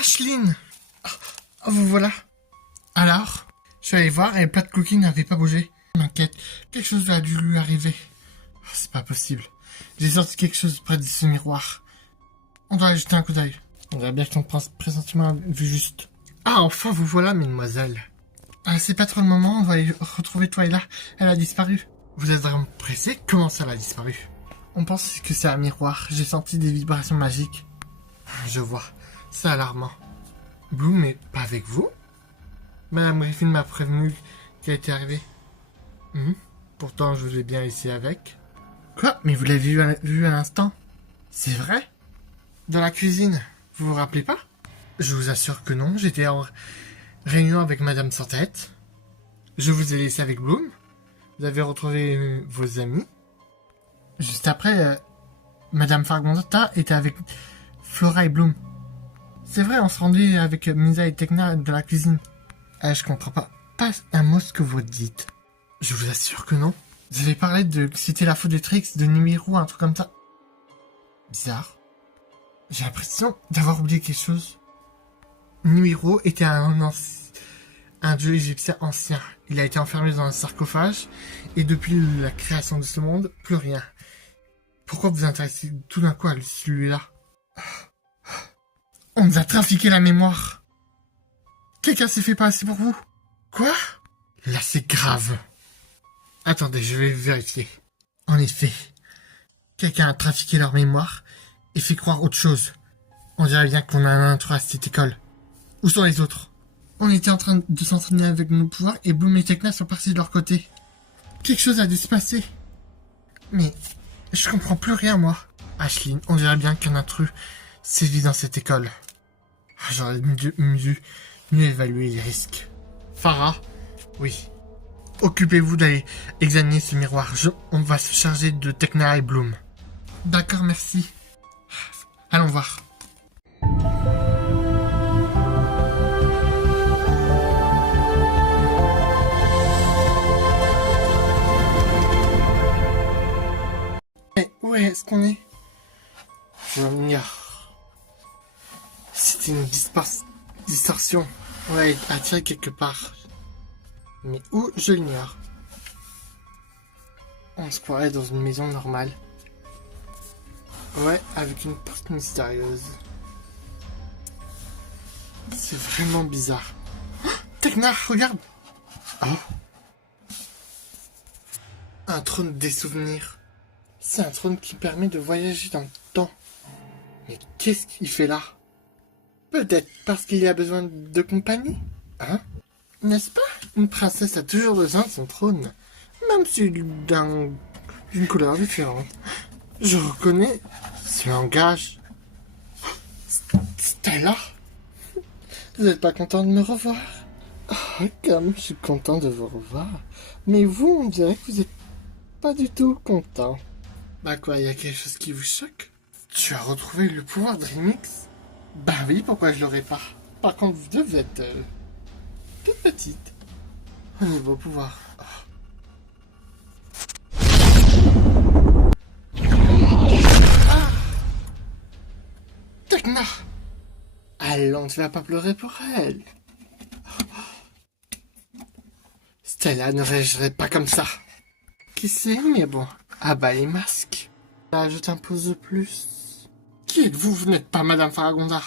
Ashlyn! Vous voilà. Alors, je suis allé voir et le plat de cookies n'avait pas bougé. Je m'inquiète, quelque chose a dû lui arriver. C'est pas possible. J'ai sorti quelque chose près de ce miroir. On doit aller jeter un coup d'œil. On dirait bien que ton pressentiment a vu juste. Ah, enfin vous voilà, mesdemoiselles. C'est pas trop le moment, on va aller retrouver Twyla. Elle a disparu. Vous êtes vraiment pressé? Comment ça, elle a disparu? On pense que c'est un miroir. J'ai senti des vibrations magiques. Je vois. C'est alarmant. Bloom est pas avec vous? Madame Griffin m'a prévenu qu'elle était arrivée. Pourtant, je vous ai bien laissé avec. Quoi? Mais vous l'avez vu à l'instant? C'est vrai? Dans la cuisine. Vous vous rappelez pas? Je vous assure que non. J'étais en réunion avec Madame Sans Tête. Je vous ai laissé avec Bloom. Vous avez retrouvé vos amis. Juste après, Madame Fargonda était avec Flora et Bloom. C'est vrai, on se rendait avec Misa et Tekna dans la cuisine. Je comprends pas un mot ce que vous dites. Je vous assure que non. Vous avez parlé de c'était la faute de Trix, de Nimiru, un truc comme ça. Bizarre. J'ai l'impression d'avoir oublié quelque chose. Nimiru était un dieu égyptien ancien. Il a été enfermé dans un sarcophage, et depuis la création de ce monde, plus rien. Pourquoi vous intéressez tout d'un coup à celui-là? On nous a trafiqué la mémoire. Quelqu'un s'est fait passer pour vous? Quoi? Là, c'est grave. Attendez, je vais vérifier. En effet, quelqu'un a trafiqué leur mémoire et fait croire autre chose. On dirait bien qu'on a un intrus à cette école. Où sont les autres? On était en train de s'entraîner avec nos pouvoirs et Bloom et Tekna sont partis de leur côté. Quelque chose a dû se passer. Mais je comprends plus rien, moi. Ashlyn, on dirait bien qu'un intrus sévit dans cette école. J'aurais mieux évaluer les risques. Farah? Oui. Occupez-vous d'aller examiner ce miroir. On va se charger de Tekna et Bloom. D'accord, merci. Allons voir. Mais où est-ce qu'on est? Je l'ignore. C'était une distorsion. Ouais, attiré quelque part. Mais où, je l'ignore. On se croirait dans une maison normale. Ouais, avec une porte mystérieuse. C'est vraiment bizarre. Oh, Tekna, regarde! Oh. Un trône des souvenirs. C'est un trône qui permet de voyager dans le temps. Mais qu'est-ce qu'il fait là? Peut-être parce qu'il y a besoin de compagnie? Hein? N'est-ce pas? Une princesse a toujours besoin de son trône. Même si d'une couleur différente. Je reconnais ce langage. Stella? Vous n'êtes pas content de me revoir? Comme je suis content de vous revoir. Mais vous, on dirait que vous n'êtes pas du tout content. Bah quoi, il y a quelque chose qui vous choque? Tu as retrouvé le pouvoir de Remix? Bah oui, pourquoi je l'aurais pas? Par contre, vous deux, vous êtes toute petite. Au niveau pouvoir. Ah! Tekna! Allons, tu vas pas pleurer pour elle. Stella ne réagirait pas comme ça. Qui sait, mais bon. Ah bah les masques. Là, je t'impose plus. Qui êtes-vous? Vous n'êtes pas Madame Faragonda.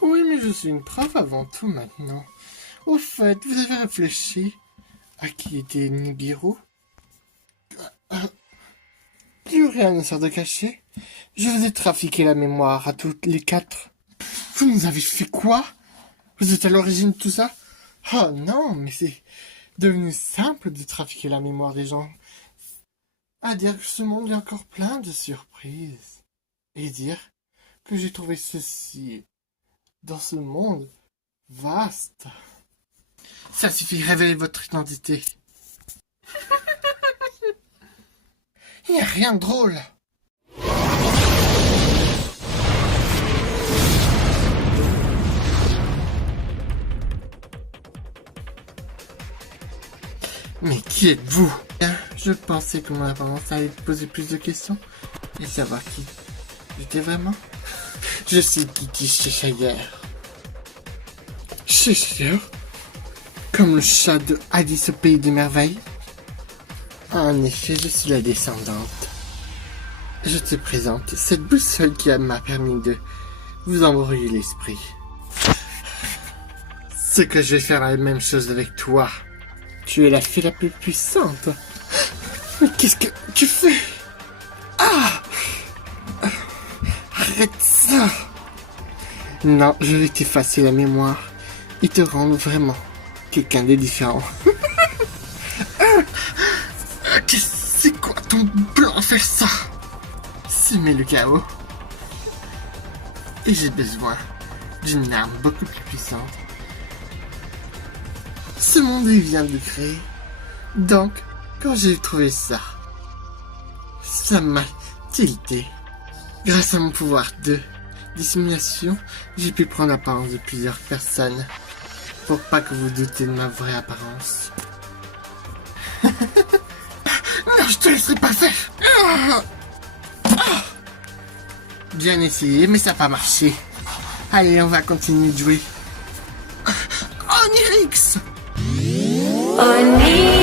Oui, mais je suis une prof avant tout maintenant. Au fait, vous avez réfléchi à qui était Nibiru? Plus rien ne sert de cacher. Je vous ai trafiqué la mémoire à toutes les quatre. Vous nous avez fait quoi? Vous êtes à l'origine de tout ça? Oh non, mais c'est devenu simple de trafiquer la mémoire des gens. À dire que ce monde est encore plein de surprises. Et dire que j'ai trouvé ceci dans ce monde vaste. Ça suffit, révélez votre identité. Il n'y a rien de drôle. Mais qui êtes-vous? Je pensais qu'on a tendance à aller poser plus de questions et savoir qui j'étais vraiment. Je suis Kiki Cheshire. C'est sûr. Comme le chat de Alice au pays des merveilles. En effet, je suis la descendante. Je te présente cette boussole qui m'a permis de vous embrouiller l'esprit. C'est que je vais faire la même chose avec toi. Tu es la fée la plus puissante. Mais qu'est-ce que tu fais? Ah! Arrête ça! Non, je vais t'effacer la mémoire et te rendre vraiment quelqu'un de différent. C'est quoi ton plan à faire ça? Semer le chaos. Et j'ai besoin d'une arme beaucoup plus puissante. Ce monde il vient de créer. Donc, quand j'ai trouvé ça, ça m'a tilté. Grâce à mon pouvoir de dissimulation, j'ai pu prendre l'apparence de plusieurs personnes. Pour pas que vous doutez de ma vraie apparence. Non, je te laisserai pas faire. Bien essayé, mais ça n'a pas marché. Allez, on va continuer de jouer. Onirix! Onirix,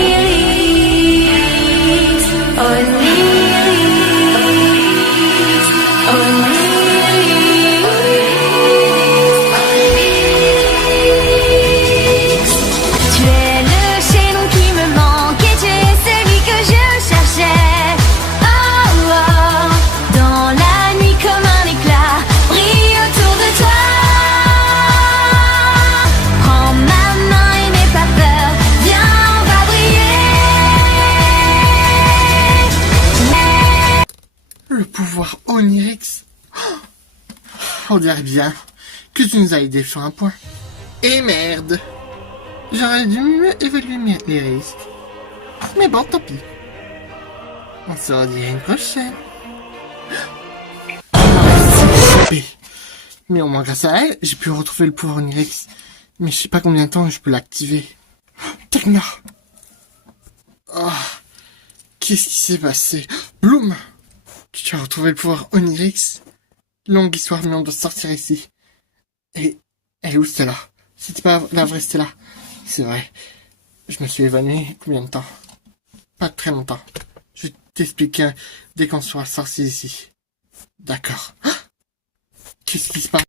tu es le chaînon qui me manque et tu es celui que je cherchais. Oh, oh, dans la nuit comme un éclat, brille autour de toi. Prends ma main et n'aie pas peur, viens, on va briller. Le pouvoir Onirix. On dirait bien que tu nous as aidés sur un point. Et merde! J'aurais dû mieux évaluer les risques. Mais bon, tant pis. On se redit à une prochaine. Mais au moins grâce à elle, j'ai pu retrouver le pouvoir Onirix. Mais je sais pas combien de temps je peux l'activer. Techna! Oh, qu'est-ce qui s'est passé? Bloom! Tu as retrouvé le pouvoir Onirix? Longue histoire, mais on doit sortir ici. Et elle est où Stella? C'était pas la vraie Stella. C'est vrai. Je me suis évanoui combien de temps? Pas très longtemps. Je vais t'expliquer dès qu'on sera sorti d'ici. D'accord. Ah, qu'est-ce qui se passe?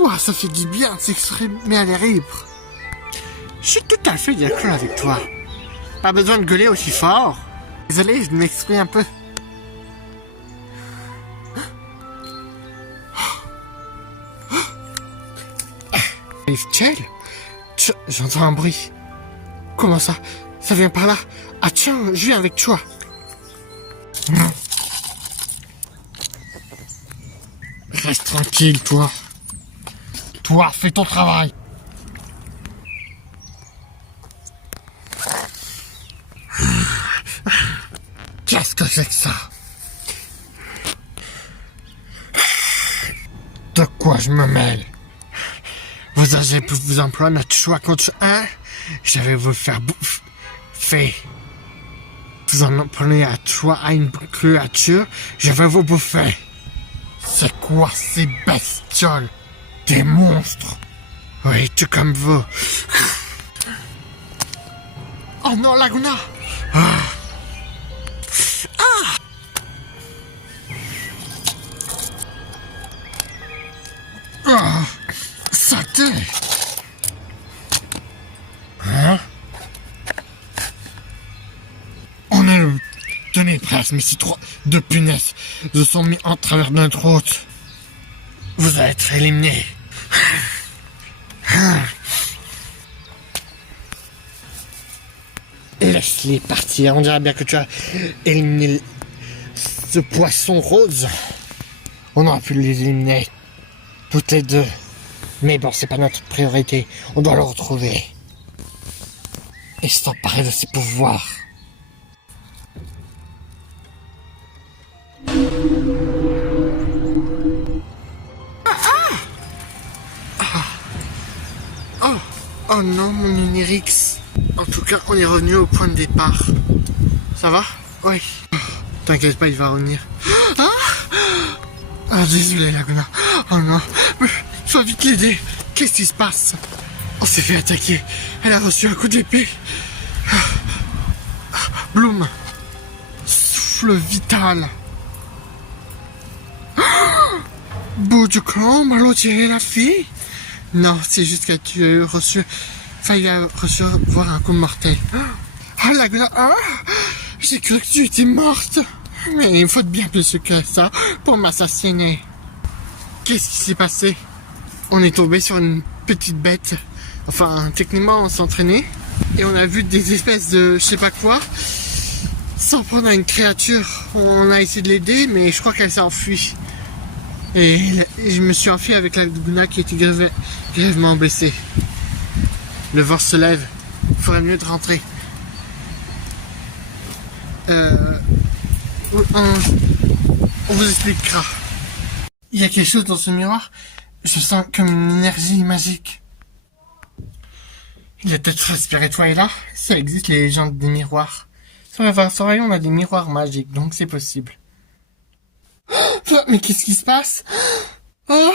Ouah, ça fait du bien de s'exprimer à l'air libre. Je suis tout à fait d'accord avec toi. Pas besoin de gueuler aussi fort. Désolé, je m'exprime un peu. Arrive-t-elle? J'entends un bruit. Comment ça? Ça vient par là? Ah tiens, je viens avec toi. Reste tranquille, toi. Toi, fais ton travail. Qu'est-ce que c'est que ça? De quoi je me mêle? Vous avez pu vous employer notre choix contre un? Je vais vous faire bouffer. Vous en prenez à toi à une créature, je vais vous bouffer. C'est quoi ces bestioles? Des monstres? Oui, tout comme vous. Oh non, Laguna! Ah. Ah. Ah. Saleté! Hein? On est le... Tenez, presque, mais si deux punaises se sont mis en travers de notre route, vous allez être éliminés. Laisse-les partir. On dirait bien que tu as éliminé ce poisson rose. On aurait pu les éliminer. Toutes les deux. Mais bon, c'est pas notre priorité. On doit le retrouver. Et s'emparer de ses pouvoirs. Oh non, mon Unirix. En tout cas, on est revenu au point de départ. Ça va? Oui. T'inquiète pas, il va revenir. Ah, désolé, Laguna. Oh non. Je dois vite l'aider. Qu'est-ce qui se passe? On s'est fait attaquer. Elle a reçu un coup d'épée. Bloom. Souffle vital. Bout du clan, mal tiré la fille? Non, c'est juste que tu as reçu... Enfin, il a reçu voir un coup mortel. Ah, Laguna. J'ai cru que tu étais morte. Mais il faut bien plus que ça pour m'assassiner. Qu'est-ce qui s'est passé? On est tombé sur une petite bête. Enfin, techniquement, on s'entraînait. Et on a vu des espèces de je sais pas quoi. S'en prendre à une créature. On a essayé de l'aider, mais je crois qu'elle s'est enfuie. Et je me suis enfui avec la Laguna qui était grièvement blessée. Le vent se lève. Il faudrait mieux de rentrer. On vous expliquera. Il y a quelque chose dans ce miroir. Je sens comme une énergie magique. Il a peut-être respiré Twilight. Ça existe les légendes des miroirs. Sur la Varsorion, on a des miroirs magiques, donc c'est possible. Mais qu'est-ce qui se passe? Oh!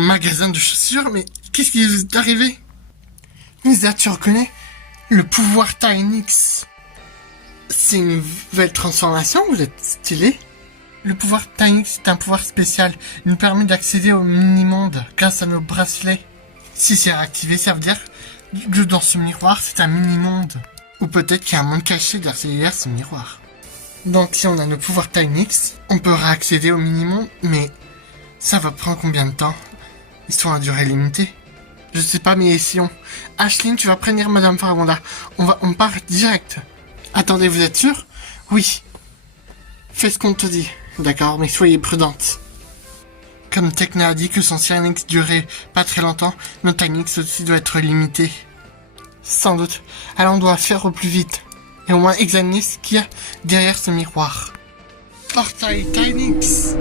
Magasin de chaussures, mais qu'est-ce qui vous est arrivé? Lisa, tu reconnais le pouvoir Tynix? C'est une nouvelle transformation, vous êtes stylé? Le pouvoir Tynix est un pouvoir spécial. Il nous permet d'accéder au mini-monde grâce à nos bracelets. Si c'est activé, ça veut dire que dans ce miroir, c'est un mini-monde. Ou peut-être qu'il y a un monde caché derrière ce miroir. Donc si on a nos pouvoirs Tynix, on peut réaccéder au mini-monde, mais ça va prendre combien de temps? Ils sont à durée limitée. Je sais pas, mais si on... Ashlyn, tu vas prévenir Madame Fargonda. On part direct. Attendez, vous êtes sûr? Oui. Fais ce qu'on te dit. D'accord, mais soyez prudente. Comme Tekna a dit que son Cyanix durait pas très longtemps, notre Tynix aussi doit être limité. Sans doute. Alors on doit faire au plus vite. Et au moins examiner ce qu'il y a derrière ce miroir. Portail Tynix.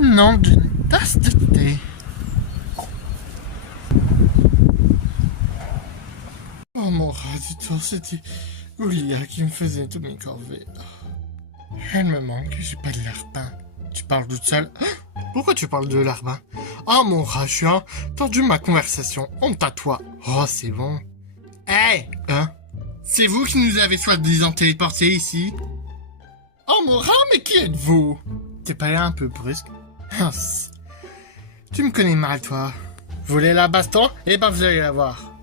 Nom d'une tasse de thé. Oh mon rat du tour, c'était Oulia qui me faisait tous mes corvées. Elle me manque, j'ai pas de larbin. Tu parles toute seule? Pourquoi tu parles de larbin? Oh mon rat, je suis entendu ma conversation. Honte à toi. Oh, c'est bon. Hey! Hein? C'est vous qui nous avez soi-disant téléportés ici? Oh mon rat, mais qui êtes-vous? T'es pas là un peu brusque? Tu me connais mal, toi. Vous voulez la baston? Eh ben, vous allez la voir.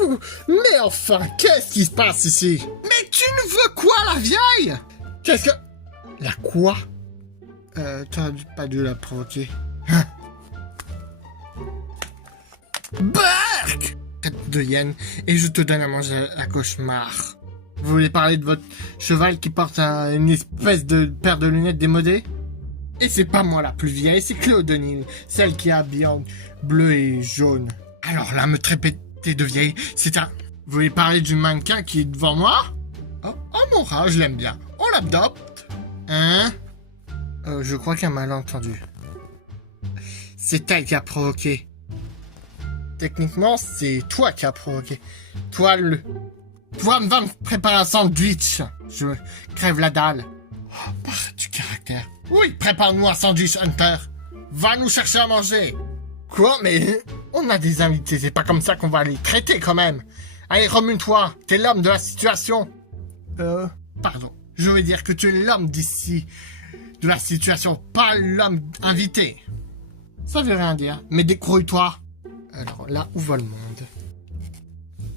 Ouh, mais enfin, qu'est-ce qui se passe ici? Mais tu ne veux quoi, la vieille? Qu'est-ce que... La quoi? T'as pas dû la provoquer. Hein? Bark! Tête de hyène, et je te donne à manger à cauchemar. Vous voulez parler de votre cheval qui porte une espèce de paire de lunettes démodées? Et c'est pas moi la plus vieille, c'est Claudenine, celle qui a bien bleu et jaune. Alors là, me traiter de vieille, c'est un... Vous voulez parler du mannequin qui est devant moi? Oh, mon rat, je l'aime bien. On l'adopte. Hein? Je crois qu'il y a un malentendu. C'est elle qui a provoqué. Techniquement, c'est toi qui as provoqué. Toi, va me préparer un sandwich. Je crève la dalle. Oh, du caractère. Oui, prépare-nous un sandwich, Hunter. Va nous chercher à manger. Quoi? Mais on a des invités, c'est pas comme ça qu'on va les traiter quand même. Allez, remue-toi, t'es l'homme de la situation. Pardon. Je veux dire que tu es l'homme d'ici, de la situation, pas l'homme invité. Ça veut rien dire, mais décrouille-toi. Alors là, où va le monde?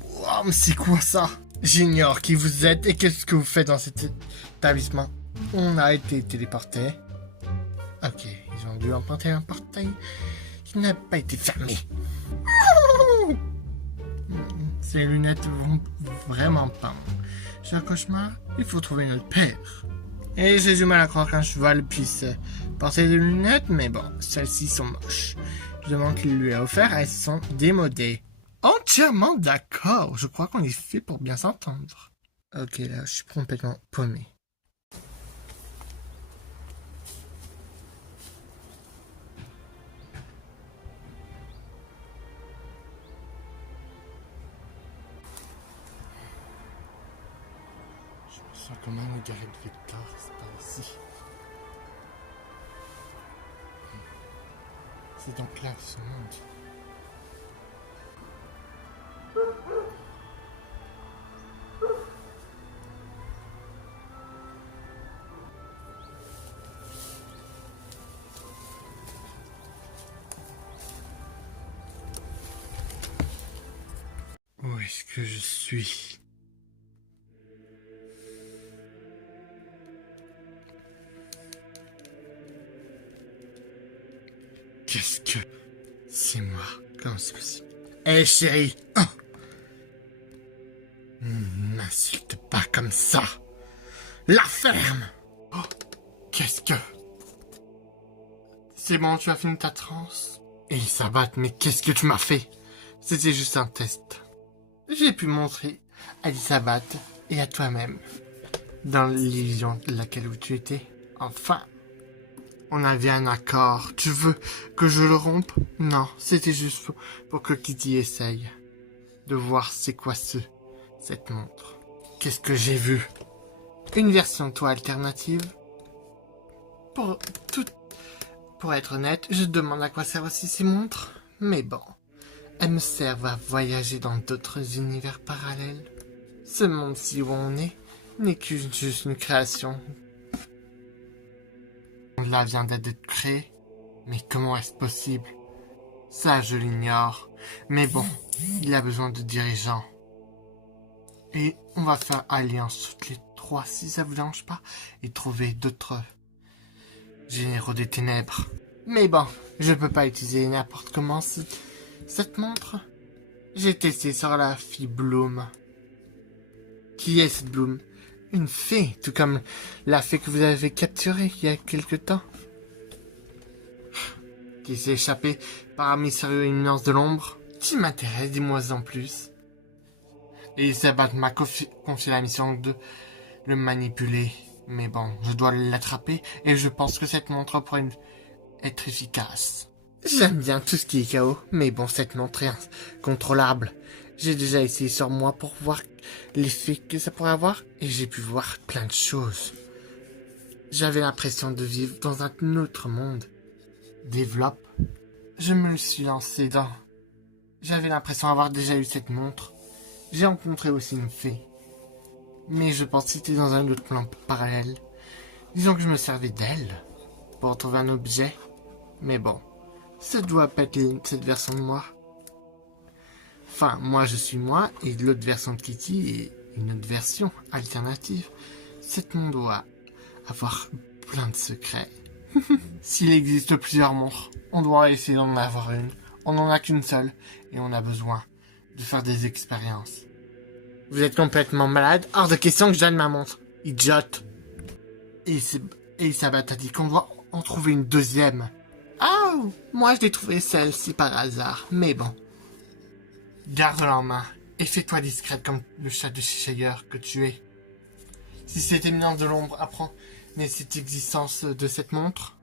Wow, mais c'est quoi ça? J'ignore qui vous êtes et qu'est-ce que vous faites dans cet établissement. On a été téléportés. Ok, ils ont dû implanter un portail qui n'a pas été fermé. Ces lunettes vont vraiment pas. J'ai un cauchemar, il faut trouver notre père. Et j'ai du mal à croire qu'un cheval puisse porter des lunettes, mais bon, celles-ci sont moches. Je demande qu'il lui a offert, elles sont démodées. Entièrement d'accord, je crois qu'on est fait pour bien s'entendre. Ok, là, je suis complètement paumé. Je me sens comme un égaré de Victor, c'est par ici. C'est donc là ce monde. Où est-ce que je suis? Qu'est-ce que... C'est moi. Comment c'est possible? Hé, chérie! Oh! N'insulte pas comme ça! La ferme! Oh! Qu'est-ce que... C'est bon, tu as fini ta transe? Elisabeth, mais qu'est-ce que tu m'as fait? C'était juste un test. J'ai pu montrer à Elisabeth et à toi-même dans l'illusion de laquelle où tu étais. Enfin, on avait un accord. Tu veux que je le rompe? Non, c'était juste pour que Kitty essaye de voir c'est quoi cette montre. Qu'est-ce que j'ai vu? Une version de toi alternative. Pour être honnête, je demande à quoi servent aussi ces montres. Mais bon, elles me servent à voyager dans d'autres univers parallèles. Ce monde-ci où on est n'est que juste une création. Ce monde-là vient d'être créé. Mais comment est-ce possible? Ça, je l'ignore. Mais bon, il a besoin de dirigeants. Et on va faire alliance toutes les trois, si ça vous dérange pas, et trouver d'autres généraux des ténèbres. Mais bon, je peux pas utiliser n'importe comment cette montre. J'ai testé sur la fille Bloom. Qui est cette Bloom? Une fée, tout comme la fée que vous avez capturée il y a quelque temps. Qui s'est échappée par un mystérieux éminence de l'ombre. Tu m'intéresses, dis-moi en plus. Elisabeth m'a confié la mission de le manipuler. Mais bon, je dois l'attraper et je pense que cette montre pourrait être efficace. J'aime bien tout ce qui est chaos, mais bon, cette montre est incontrôlable. J'ai déjà essayé sur moi pour voir l'effet que ça pourrait avoir et j'ai pu voir plein de choses. J'avais l'impression de vivre dans un autre monde. Développe. Je me suis lancé dans... J'avais l'impression d'avoir déjà eu cette montre. J'ai rencontré aussi une fée. Mais je pense que c'était dans un autre plan parallèle. Disons que je me servais d'elle pour trouver un objet. Mais bon, ça doit pas être cette version de moi. Enfin, moi je suis moi et l'autre version de Kitty est une autre version alternative. Cette monde doit avoir plein de secrets. S'il existe plusieurs montres, on doit essayer d'en avoir une. On n'en a qu'une seule et on a besoin de faire des expériences. Vous êtes complètement malade? Hors de question que je donne ma montre. Idiote. Et Elisabeth a dit qu'on doit en trouver une deuxième. Oh, moi je l'ai trouvé celle-ci par hasard, mais bon. Garde-la en main et fais-toi discrète comme le chat de Cheshire que tu es. Si cette éminence de l'ombre apprend cette existence de cette montre,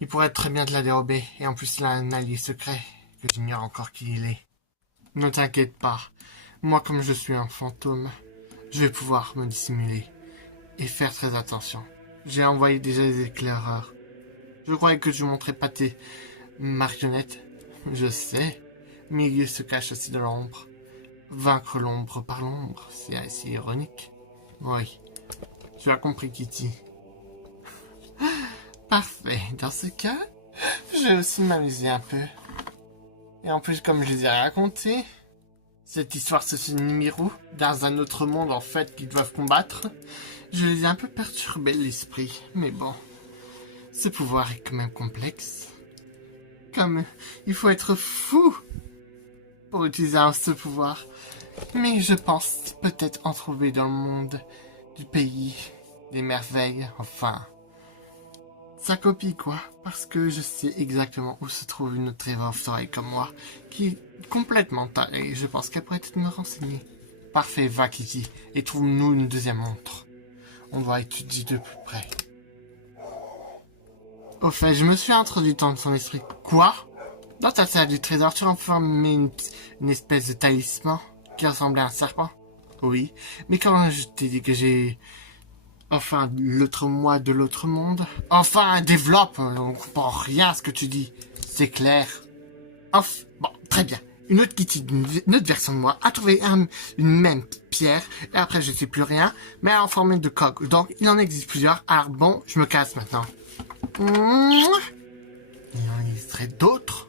il pourrait très bien te la dérober, et en plus il a un allié secret, que j'ignore encore qui il est. Ne t'inquiète pas, moi comme je suis un fantôme, je vais pouvoir me dissimuler, et faire très attention. J'ai envoyé déjà des éclaireurs. Je croyais que je montrais pas tes marionnettes, je sais, mais il se cache aussi de l'ombre. Vaincre l'ombre par l'ombre, c'est assez ironique. Oui, tu as compris, Kitty. Parfait, dans ce cas, je vais aussi m'amuser un peu. Et en plus, comme je les ai racontés, cette histoire se finit dans un autre monde en fait qu'ils doivent combattre. Je les ai un peu perturbé l'esprit, mais bon, ce pouvoir est quand même complexe. Comme il faut être fou pour utiliser ce pouvoir. Mais je pense peut-être en trouver dans le monde du pays des merveilles, enfin. Sa copie quoi, parce que je sais exactement où se trouve une autre Eva Story comme moi, qui est complètement tarée, je pense qu'elle pourrait peut-être me renseigner. Parfait, va Kitty, et trouve-nous une deuxième montre. On doit étudier de plus près. Au fait, je me suis introduit dans son esprit. Quoi? Dans ta salle du trésor, tu as enfin mis une espèce de talisman qui ressemblait à un serpent? Oui, mais quand je t'ai dit que j'ai... Enfin, l'autre moi de l'autre monde. Enfin, développe, on comprend rien à ce que tu dis. C'est clair. Enfin, bon, très bien. Une autre Kitty, une autre version de moi, a trouvé une même pierre, et après je sais plus rien, mais en forme de coque. Donc, il en existe plusieurs. Alors bon, je me casse maintenant. Il en existerait d'autres.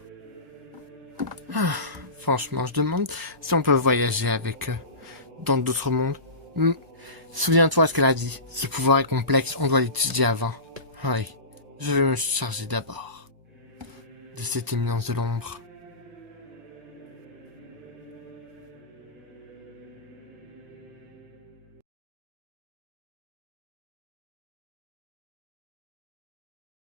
Franchement, je demande si on peut voyager avec eux dans d'autres mondes. Souviens-toi ce qu'elle a dit. Ce pouvoir est complexe, on doit l'étudier avant. Oui, je vais me charger d'abord de cette éminence de l'ombre.